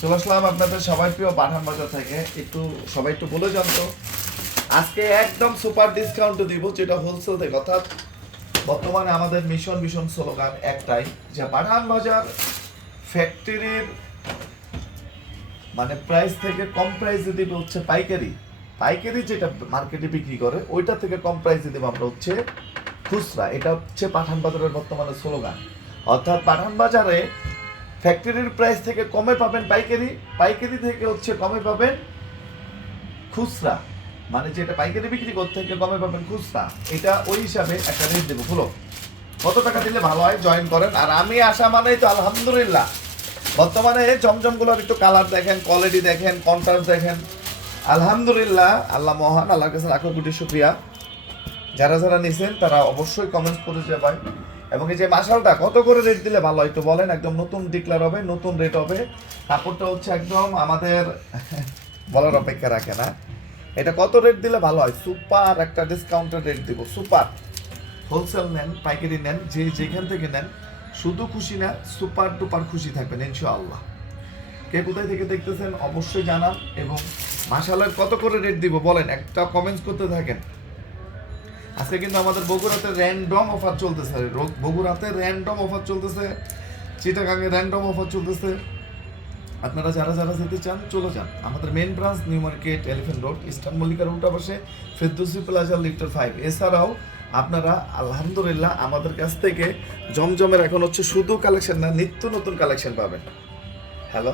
চলে আসলাম আপনাদের সবাই প্রিয় পাঠান বাজার থেকে। একটু সবাই একটু বলে জানতো। আজকে একদম সুপার ডিসকাউন্ট দিব, যেটা হোলসেল থেকে। অর্থাৎ বর্তমানে আমাদের মিশন মিশন স্লোগান একটাই, যে পাঠান বাজার ফ্যাক্টরির মানে প্রাইস থেকে কম প্রাইসে দিবে হচ্ছে পাইকারি। পাইকারি যেটা মার্কেটে বিক্রি করে, ওইটা থেকে কম প্রাইসে দেবো আমরা হচ্ছে খুচরা। এটা হচ্ছে পাঠান বাজারের বর্তমানে স্লোগান অর্থাৎ পাঠান বাজারে ফ্যাক্টরির প্রাইস থেকে কমে পাবেন পাইকারি পাইকারি থেকে হচ্ছে কমে পাবেন খুচরা। মানে যেটা পাইকারি বিক্রি করতে থেকে কমে পাবেন খুচরা। এটা ওই হিসাবে একটা রেট দেবো। খুলো কত টাকা দিলে ভালো হয়? জয়েন করেন। আর আমি আসা মানেই তো আলহামদুলিল্লাহ। বর্তমানে জমজমগুলোর একটু কালার দেখেন কোয়ালিটি দেখেন কন্ট্রাস্ট দেখেন। আলহামদুলিল্লাহ, আল্লাহ মহান, আল্লাহর কাছে লাখো কোটি শুক্রিয়া। যারা যারা নিছেন, তারা অবশ্যই কমেন্টস করে যাবেন। এবং এই যে মাসালটা কত করে রেট দিলে ভালো? হয় একটু বলেন, একদম নতুন ডিক্লার হবে, নতুন রেট হবে। কাপড়টা হচ্ছে একদম আমাদের বলার অপেক্ষা রাখে না। এটা কত রেট দিলে ভালো হয়? সুপার একটা ডিসকাউন্টের রেট দিব, সুপার। হোলসেল নেন, পাইকারি নেন, যে যেখান থেকে নেন, শুধু খুশি না, সুপার টুপার খুশি থাকবেন, ইনশাআল্লাহ। কে কোথায় থেকে দেখতেছেন, অবশ্যই জানান, এবং মাসালের কত করে রেট দিব বলেন, একটা কমেন্টস করতে থাকেন। আজকে কিন্তু আমাদের বগুড়াতে র্যান্ডম অফার চলতেছে। বগুড়াতে র্যান্ডম অফার চলতেছে, চিটাগাঙে র্যান্ডম অফার চলতেছে। আপনারা যারা যারা যেতে চান, চলে যান। আমাদের main branch New Market Elephant Road Eastern মল্লিকার উল্টা পাশে ফেরদৌসি প্লাজা লিফটার ফাইভ এছাড়াও আপনারা, আলহামদুলিল্লাহ, আমাদের কাছ থেকে জমজমের এখন হচ্ছে শুধু কালেকশন না, নিত্য নতুন কালেকশন পাবেন। হ্যালো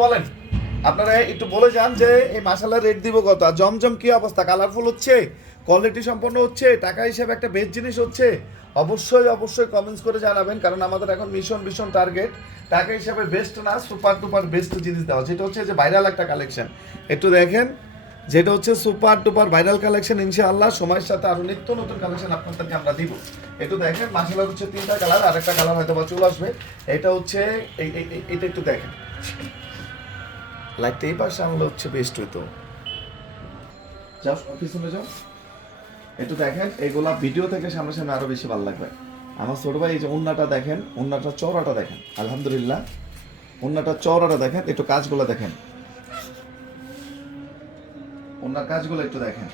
বলেন, আপনারা একটু বলে যান যে, এই মাসালার রেট দিব কত? জমজম কি অবস্থা? কালারফুল হচ্ছে? কোয়ালিটি সম্পন্ন হচ্ছে, টাকা হিসেবে একটা বেস্ট জিনিস হচ্ছে। অবশ্যই অবশ্যই কমেন্টস করে জানাবেন, কারণ আমাদের এখন মিশন মিশন টার্গেট টাকা হিসেবে বেস্ট না সুপার টুপার বেস্ট জিনিস দেওয়া। যেটা হচ্ছে যে ভাইরাল একটা কালেকশন একটু দেখেন, যেটা হচ্ছে সুপার টুপার ভাইরাল কালেকশন ইনশাআল্লাহ সময়ের সাথে আরও নিত্য নতুন কালেকশন আপনাদেরকে আমরা দিব। একটু দেখেন মাসালার হচ্ছে তিনটা কালার আর একটা কালার হয়তো বা চলে আসবে। এটা হচ্ছে এটা একটু দেখেন। লাইটটা এই পাশে আনলে হচ্ছে বেস্ট হইতো। যাও পিছনে যাও। একটু দেখেন এগুলা ভিডিও থেকে সামনাসামনি আরও বেশি ভালো লাগবে। আমার ছোট ভাই এই যে উন্নাটা দেখেন, উন্নাটা চওড়াটা দেখেন, আলহামদুলিল্লাহ। উন্নাটা চওড়াটা দেখেন, একটু কাজগুলো দেখেন। উন্নার কাজগুলো একটু দেখেন।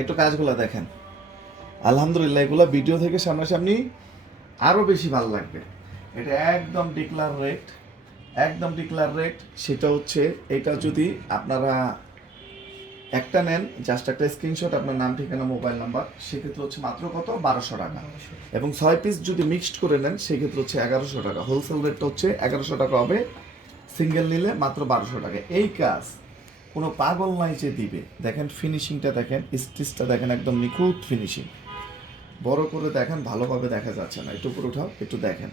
একটু কাজগুলো দেখেন। আলহামদুলিল্লাহ, এগুলো ভিডিও থেকে সামনাসামনি আরও বেশি ভালো লাগবে। এটা একদম ডিক্লার রেট একদম ডিক্লার রেট সেটা হচ্ছে এটা যদি আপনারা একটা নেন জাস্ট একটা স্ক্রিনশট আপনার নাম, ঠিকানা মোবাইল নাম্বার সেক্ষেত্রে হচ্ছে মাত্র কত? বারোশো টাকা। এবং ছয় পিস যদি মিক্সড করে নেন, সেক্ষেত্রে হচ্ছে এগারোশো টাকা। হোলসেল রেটটা হচ্ছে এগারোশো টাকা হবে সিঙ্গেল নিলে মাত্র বারোশো টাকা। এই কাজ কোনো পাগল নাই যে দিবে। দেখেন ফিনিশিংটা দেখেন স্টিচটা দেখেন, একদম নিখুঁত ফিনিশিং বড় করে দেখেন, ভালোভাবে দেখা যাচ্ছে না। একটু উপরে উঠাও, একটু দেখেন।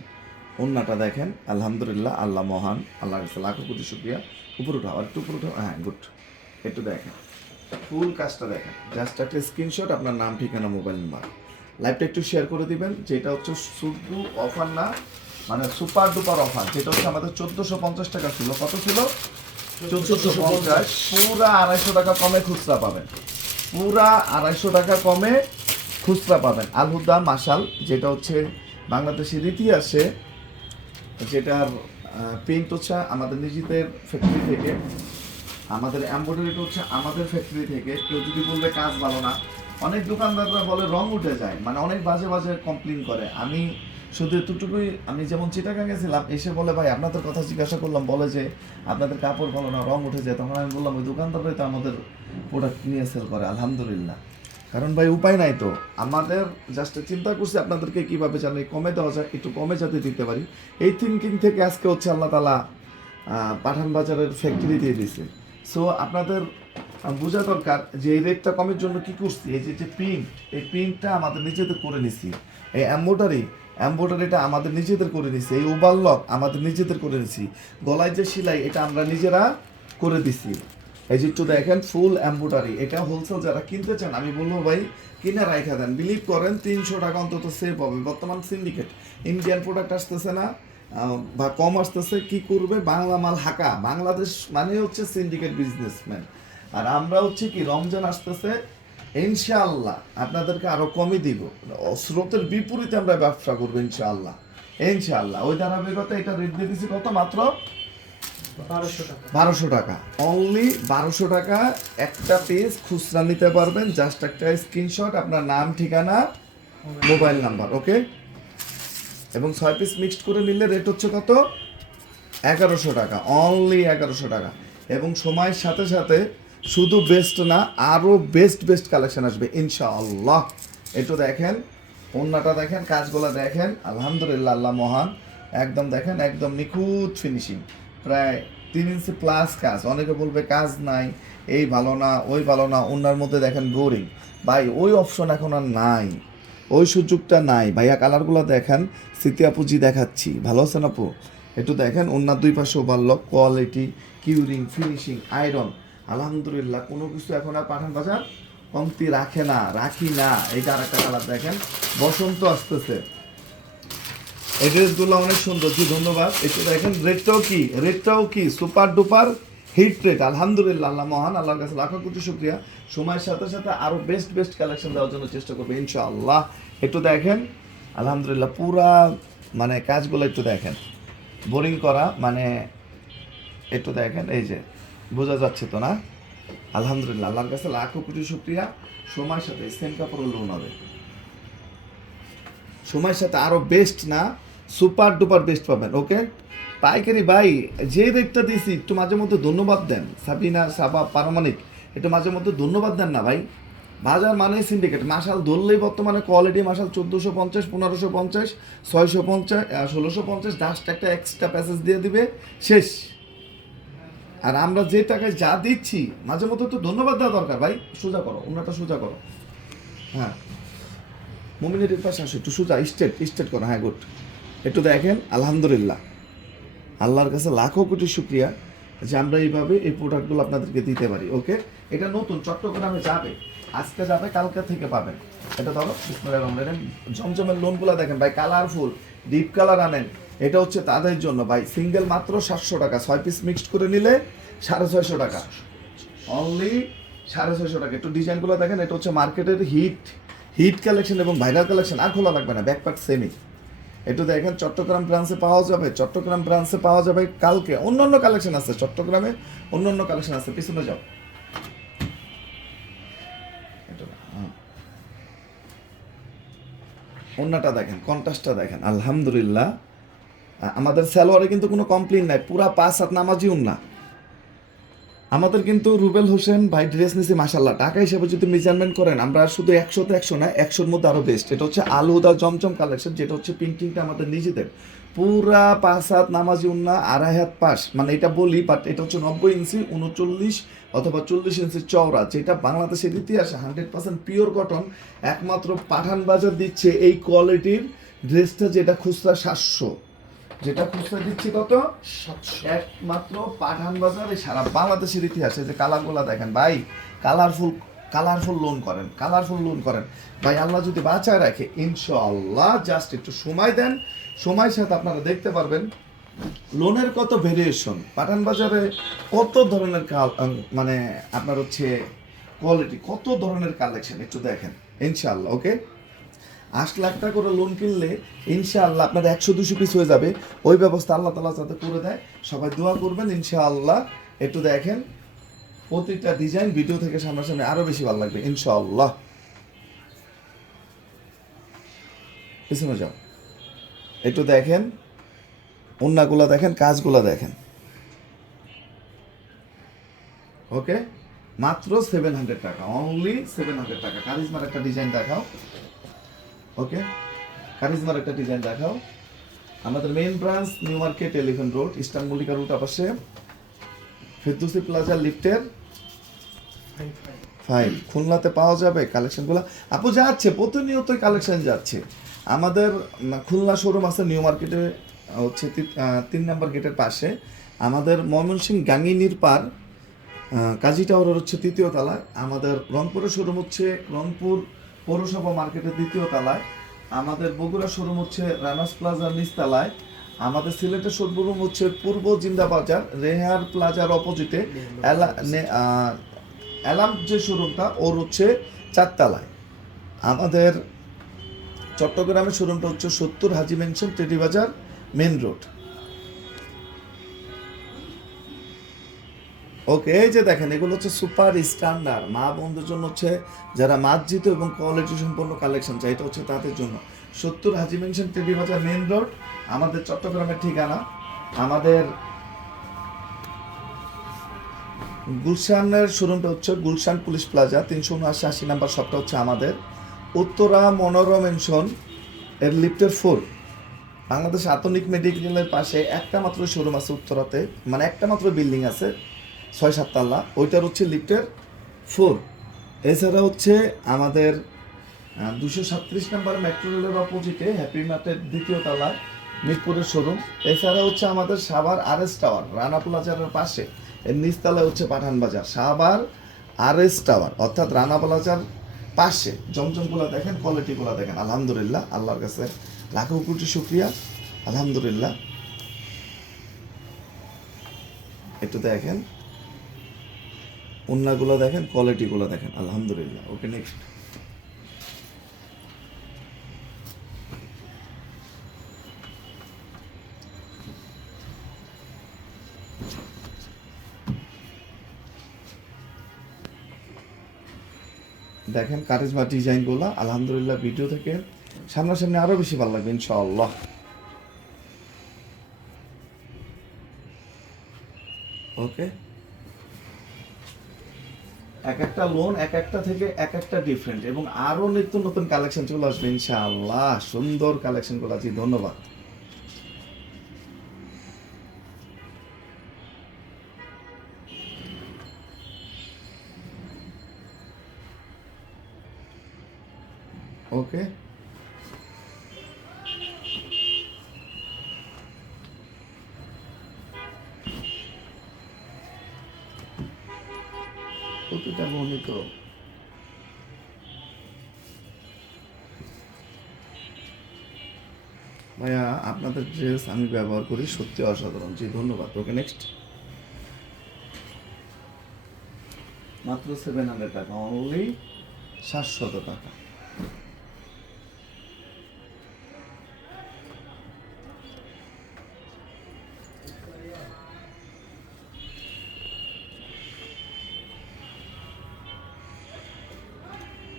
অন্যটা দেখেন, আলহামদুলিল্লাহ, আল্লাহ মহান, আল্লাহ কাছে লাখো কোটি শুক্রিয়া। উপরে উঠাও, আর একটু উপরে উঠাও। হ্যাঁ গুড। একটু দেখেন। ফুল কাজটা দেখেন। জাস্ট একটা স্ক্রিনশট, আপনার নাম, ঠিকানা, মোবাইল নাম্বার। লাইভটা একটু শেয়ার করে দিবেন, যেটা হচ্ছে শুধু অফার না মানে সুপার ডুপার অফার, যেটা হচ্ছে আমাদের চোদ্দোশো পঞ্চাশ টাকা ছিল কত ছিল চোদ্দোশো পঞ্চাশ। পুরা আড়াইশো টাকা কমে খুচরা পাবেন। পুরা আড়াইশো টাকা কমে খুচরা পাবেন। আলহুদা মাসাল যেটা হচ্ছে বাংলাদেশের ইতিহাসে যেটার প্রিন্ট হচ্ছে আমাদের নিজেদের ফ্যাক্টরি থেকে, আমাদের এম্ব্রয়ডারিটা হচ্ছে আমাদের ফ্যাক্টরি থেকে। কেউ যদি বলবে কাজ ভালো না, অনেক দোকানদাররা বলে রং উঠে যায় মানে অনেক বাজে বাজে কমপ্লেন করে। আমি শুধু এতটুকুই, আমি যেমন চিটাগাং গেছিলাম এসে বলে, ভাই, আপনাদের কথা জিজ্ঞাসা করলাম, বলে যে আপনাদের কাপড় ভালো না, রং উঠে যায়। তখন আমি বললাম, ওই দোকানদাররাই তো আমাদের প্রোডাক্ট নিয়ে সেল করে, আলহামদুলিল্লাহ। কারণ ভাই, উপায় নাই তো। আমাদের জাস্ট চিন্তা করছি আপনাদেরকে কীভাবে জানি কমে দেওয়া যায়, একটু কমে যাতে দিতে পারি। এই থিঙ্কিং থেকে আজকে হচ্ছে আল্লাহ তালা পাঠান বাজারের ফ্যাক্টরি দিয়ে দিয়েছে। সো আপনাদের বোঝা দরকার যে এই রেটটা কমের জন্য কি করছি? এই যে যে প্রিন্ট এই প্রিন্টটা আমাদের নিজেদের করে নিছি। এই এম্বোডারি এম্বোডারিটা আমাদের নিজেদের করে নিছি। এই ওভারলক আমাদের নিজেদের করে নিছি। গলায় যে সেলাই, এটা আমরা নিজেরা করে দিছি। এই যে একটু দেখেন ফুল এম্বোডারি এটা হোলসেল যারা কিনতে চান, আমি বলব ভাই, কিনে রাইখা দেন। বিলিভ করেন, তিনশো টাকা অন্তত সেভ হবে বর্তমান সিন্ডিকেট ইন্ডিয়ান প্রোডাক্ট আসতেছে না বা কম আসতেছে, কি করবে? বাংলা মাল হাকা। বাংলাদেশ মানে হচ্ছে সিন্ডিকেট বিজনেসম্যান আর আমরা হচ্ছে কি, রমজান আসতেছে, ইনশাআল্লাহ, আপনাদেরকে আরও কমই দিব। স্রোতের বিপরীতে আমরা ব্যবসা করব, ইনশাআল্লাহ। ইনশাআল্লাহ। ওই ধারাবাহিকতা, এটা রেট দিয়ে দিচ্ছি কত? মাত্র বারোশো টাকা। অনলি বারোশো টাকা একটা পেজ খুচরা নিতে পারবেন জাস্ট একটা স্ক্রিনশট আপনার নাম ঠিকানা মোবাইল নাম্বার ওকে এবং ছয় পিস মিক্সড করে নিলে রেট হচ্ছে কত? এগারোশো টাকা অনলি এগারোশো টাকা। এবং সময়ের সাথে সাথে শুধু বেস্ট না আরও বেস্ট বেস্ট কালেকশন আসবে ইনশাআল্লাহ। একটু দেখেন অন্যটা দেখেন কাজগুলো দেখেন আলহামদুলিল্লাহ আল্লাহ মহান। একদম দেখেন একদম নিখুঁত ফিনিশিং প্রায় তিন ইঞ্চি প্লাস কাজ। অনেকে বলবে কাজ নাই, এই ভালো না, ওই ভালো না, অন্যার মধ্যে দেখেন বোরিং ভাই, ওই অপশন এখন আর নাই। ওই সুযোগটা নাই। ভাইয়া কালারগুলো দেখেন, স্মৃতি আপুজি দেখাচ্ছি। ভালো আছেন আপু? একটু দেখেন অন্যার দুই পাশে overlock quality curing finishing iron আলহামদুলিল্লাহ, কোনো কিছু এখন আর পাঠান বাজার কমতি রাখে না, রাখি না। এইটা আর একটা কালার দেখেন, বসন্ত আসতেছে। অনেক সুন্দর, জি, ধন্যবাদ। দেখেন রেটটাও কি? রেটটাও কি? সুপার ডুপার হিট রেট আলহামদুলিল্লাহ, আল্লাহ মহান, আল্লাহর কাছে লাখো কোটি সময়ের সাথে সাথে আরও বেস্ট বেস্ট কালেকশন দেওয়ার জন্য চেষ্টা করবে, ইনশাআল্লাহ। একটু দেখেন, আলহামদুলিল্লাহ, পুরা মানে কাজগুলো একটু দেখেন। বোরিং করা মানে একটু দেখেন, এই যে, বোঝা যাচ্ছে তো না? আলহামদুলিল্লাহ, আল্লাহর কাছে লাখো কোটি শুক্রিয়া। সময়ের সাথে সেম কাপড় লোন হবে। সময়ের সাথে আরও বেস্ট না সুপার ডুপার বেস্ট পাবেন ওকে পাইকারি, ভাই, যে রেটটা দিয়েছি, একটু মাঝে মধ্যে ধন্যবাদ দেন। সাবিনা, সাবা, পারমাণিক, একটু মাঝে মধ্যে ধন্যবাদ দেন না, ভাই? বাজার মানে সিন্ডিকেট মাসাল ধরলেই বর্তমানে কোয়ালিটি মাসাল চোদ্দোশো পঞ্চাশ, পনেরোশো পঞ্চাশ, ছয়শো পঞ্চাশ ষোলোশো পঞ্চাশ জাস্ট একটা এক্সট্রা প্যাসেজ দিয়ে দিবে, শেষ। আর আমরা যে টাকায় যা দিচ্ছি, মাঝে মধ্যে তো ধন্যবাদ দেওয়া দরকার, ভাই। সোজা করো ওনাটা সোজা করো। হ্যাঁ। মুমিনের পাশে আসো, একটু সোজা স্টেট স্টেট করো হ্যাঁ গুড একটু দেখেন, আলহামদুলিল্লাহ। আল্লাহর কাছে লাখো কোটি শুক্রিয়া যে আমরা এইভাবে এই প্রোডাক্টগুলো আপনাদেরকে দিতে পারি ওকে এটা নতুন, চট্টগ্রামে যাবে, আজকে যাবে, কালকে থেকে পাবেন। এটা ধরো জমজমের লোনগুলো দেখেন ভাই কালারফুল ডিপ কালার আনেন। এটা হচ্ছে তাদের জন্য ভাই সিঙ্গেল মাত্র সাতশো টাকা, ছয় পিস মিক্সড করে নিলে সাড়ে ছয়শো টাকা। অনলি সাড়ে ছয়শো টাকা। একটু ডিজাইনগুলো দেখেন, এটা হচ্ছে মার্কেটের হিট হিট কালেকশন এবং ভাইরাল কালেকশন আর খোলা লাগবে না ব্যাকপ্যাক সেমি একটু দেখেন, চট্টগ্রাম ব্রাঞ্চে পাওয়া যাবে, চট্টগ্রাম ব্রাঞ্চে পাওয়া যাবে কালকে। অন্য অন্য কালেকশন আছে চট্টগ্রামে অন্য অন্য কালেকশন আছে, পিছনে যাও। অন্যটা দেখেন কন্ট্রাস্টটা দেখেন, আলহামদুলিল্লাহ। আমাদের স্যালোয়ারে কিন্তু কোনো কমপ্লেন নাই, পুরা পাঁচ সাত নামাজি উন্না আমাদের কিন্তু রুবেল হোসেন ভাই ড্রেস নিছি মাসাল্লাহ টাকা হিসেবে যদি মেজারমেন্ট করেন, আমরা শুধু একশোতে একশো না, একশোর মধ্যে আরও বেস্ট এটা হচ্ছে আলুদা জমজম কালেকশন যেটা হচ্ছে প্রিন্টিংটা আমাদের নিজেদের। পুরা পাঁচ হাত নামাজি উন্না, আড়াই হাত পাশ। মানে এটা বলি বাট এটা হচ্ছে নব্বই ইঞ্চি, উনচল্লিশ অথবা চল্লিশ ইঞ্চি চওড়া, যেটা বাংলাদেশের ইতিহাসে হান্ড্রেড পার্সেন্ট পিওর কটন একমাত্র পাঠান বাজার দিচ্ছে এই কোয়ালিটির ড্রেসটা যেটা খুচরা সাতশো। যেটা খুচরা দিচ্ছি কত? একমাত্র পাঠান বাজারে সারা বাংলাদেশের ইতিহাসে যে কালারগুলো দেখেন ভাই কালারফুল কালারফুল লোন করেন কালারফুল লোন করেন। ভাই আল্লাহ যদি বাঁচায় রাখে ইনশাআল্লাহ জাস্ট একটু সময় দেন। সময়ের সাথে আপনারা দেখতে পারবেন লোনের কত ভেরিয়েশন পাঠান বাজারে কত ধরনের কাল- মানে আপনার হচ্ছে কোয়ালিটি কত ধরনের কালেকশন একটু দেখেন ইনশাআল্লাহ ওকে আট লাখ টাকা করে লোন কিনলে ইনশাআল্লাহ আপনার একশো, দুশো পিস হয়ে যাবে। ওই ব্যবস্থা আল্লাহ তালা যাতে করে দেয়। সবাই দোয়া করবেন, ইনশাআল্লাহ। একটু দেখেন, প্রতিটা ডিজাইন ভিডিও থেকে সামনাসামনি আরও বেশি ভালো লাগবে, ইনশাআল্লাহ। পিছনে যাও। একটু দেখেন অন্যগুলো দেখেন, কাজগুলো দেখেন। ওকে মাত্র সেভেন হান্ড্রেড টাকা অনলি সেভেন হান্ড্রেড টাকা। কারিজমার একটা ডিজাইন দেখাও। ওকে কারিজমার একটা ডিজাইন দেখাও। আমাদের main branch New Market Elephant Road Eastern Mallika root পাশে ফেরদৌসি প্লাজা লিফটের ফাইভ ফাইভ খুলনাতে পাওয়া যাবে কালেকশনগুলো আপু যাচ্ছে প্রতিনিয়তই কালেকশন যাচ্ছে। আমাদের খুলনা শোরুম আছে নিউ মার্কেটে হচ্ছে তিন নম্বর গেটের পাশে। আমাদের ময়মনসিংহ গাঙ্গিনীর পার কাজী টাওয়ারের হচ্ছে তৃতীয় তলায়। আমাদের রংপুরের শোরুম হচ্ছে রংপুর পৌরসভা মার্কেটের দ্বিতীয় তলায়, আমাদের বগুড়া শোরুম হচ্ছে রানাস প্লাজার নিচতলায়, আমাদের সিলেটের শোরুম হচ্ছে পূর্ব জিন্দা বাজার রেহার প্লাজার অপোজিটে অ্যালাম যে শোরুমটা ওর হচ্ছে চারতলায়। আমাদের চট্টগ্রামের শোরুমটা হচ্ছে সত্তর Haji Mansion Terry Bazar Main Road okay, এই যে দেখেন, এগুলো হচ্ছে সুপার স্ট্যান্ডার্ড। মা বন্ধুর জন্য হচ্ছে যারা মার্জিত এবং কোয়ালিটি সম্পন্ন কালেকশন চাই, এটা হচ্ছে তাদের জন্য। সত্তর Haji Mansion Terry Bazar Main Road, আমাদের চট্টগ্রামের ঠিকানা। আমাদের গুলশানের শোরুমটা হচ্ছে গুলশান পুলিশ প্লাজা, তিনশো উনআশি আশি নাম্বার শপটা হচ্ছে আমাদের। উত্তরা মনোরম মেনশন এর লিফটের ফোর। বাংলাদেশ আধুনিক মেডিকেলের পাশে একটা মাত্র শোরুম আছে উত্তরাতে মানে একটা মাত্র বিল্ডিং আছে। ছয় সাত তাল্লা ওইটার হচ্ছে লিফটের ফোর এছাড়া হচ্ছে আমাদের দুশো সাতত্রিশ নাম্বার মেট্রো রেলের অপোজিটে হ্যাপি মার্টের দ্বিতীয় তলায় মিরপুরের শোরুম এছাড়া হচ্ছে আমাদের Savar R S Tower Rana প্লাজারের পাশে। এর নিচ নিচতলায় হচ্ছে পাঠান বাজার, সাভার আর এস টাওয়ার অর্থাৎ রানা প্লাজার পাশে। জমজমগুলো দেখেন কোয়ালিটিগুলো দেখেন, আলহামদুলিল্লাহ, আল্লাহর কাছে লাখো কোটি শুক্রিয়া, আলহামদুলিল্লাহ। একটু দেখেন। অন্যগুলো দেখেন কোয়ালিটিগুলো দেখেন। আলহামদুলিল্লাহ। ওকে নেক্সট দেখেন কারিজমা ডিজাইনগুলো, আলহামদুলিল্লাহ ভিডিও থেকে সামনাসামনি আরও বেশি ভালো লাগবে, ইনশাআল্লাহ। ওকে? এক একটা লোন এক একটা থেকে এক একটা ডিফারেন্ট এবং আরও নিত্য নতুন কালেকশন চলে আসবে, ইনশাআল্লাহ। সুন্দর কালেকশনগুলো আছে, ধন্যবাদ। ওকে প্রতিটা বর্ণিত ভাইয়া, আপনাদের ড্রেস আমি ব্যবহার করি সত্যি অসাধারণ। জি, ধন্যবাদ। ওকে নেক্সট মাত্র সেভেন হান্ড্রেড টাকা অনলি সাতশত টাকা।